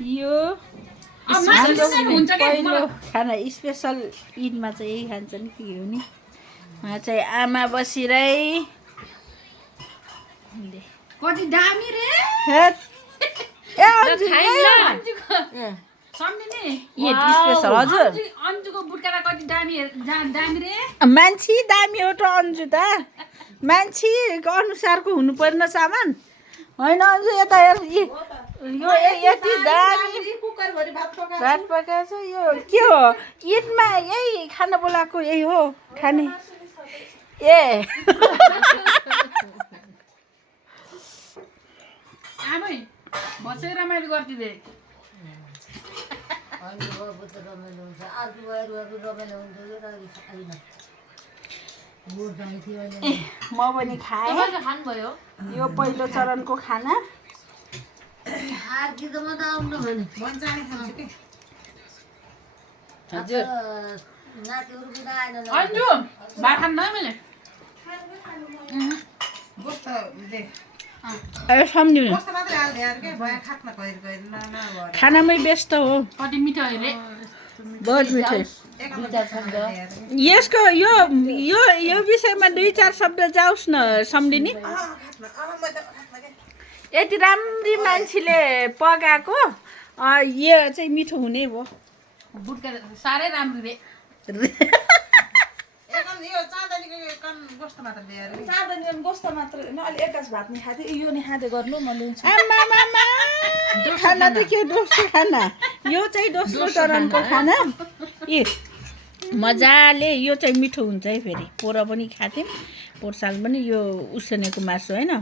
यो पहिलो खाना स्पेसल ईदमा चाहिँ यही खान्छ नि के हो नि उहाँ चाहिँ आमा बसिरै कति दामी रे सम्झिने स्पेसल हजुर अन्जुको बुटकारा कति दामी दामी रे मान्छे दामी हो त अन्जु त मान्छेको अनुसारको हुनु पर्ने सामान होइन अन्जु यता हेर यो यति दामी भात पकाएछ यो के हो ईदमा यही खाना बोलाएको यही हो खाने ए आमै बसेर रमाइलो गर्दिँदै म पनि खाएँ खानुभयो यो पहिलो चरणको खाना हजुर अन्जु भात खान्न मैले सम्झिनु खानामै व्यस्त हो कति मिठो अरे बहुत मिठो यसको यो यो यो विषयमा 2-4 शब्द जाओस् न सम्झिने यति राम्री मान्छेले पकाएको यो चाहिँ मिठो हुने भयो बुटका साह्रै राम्रो रे गोस्त मात्र होइन अलि एकाच भात नि खाँदै यो नि खाँदै गर्नु म लिन्छु आमामामा खाना त के दोस्रो खाना यो चाहिँ दोस्रो चरणको खाना ए मजाले यो चाहिँ मिठो हुन्छ है फेरि पोहोर पनि खाथ्यौँ पोहोर साल पनि यो उसिनेको मासु होइन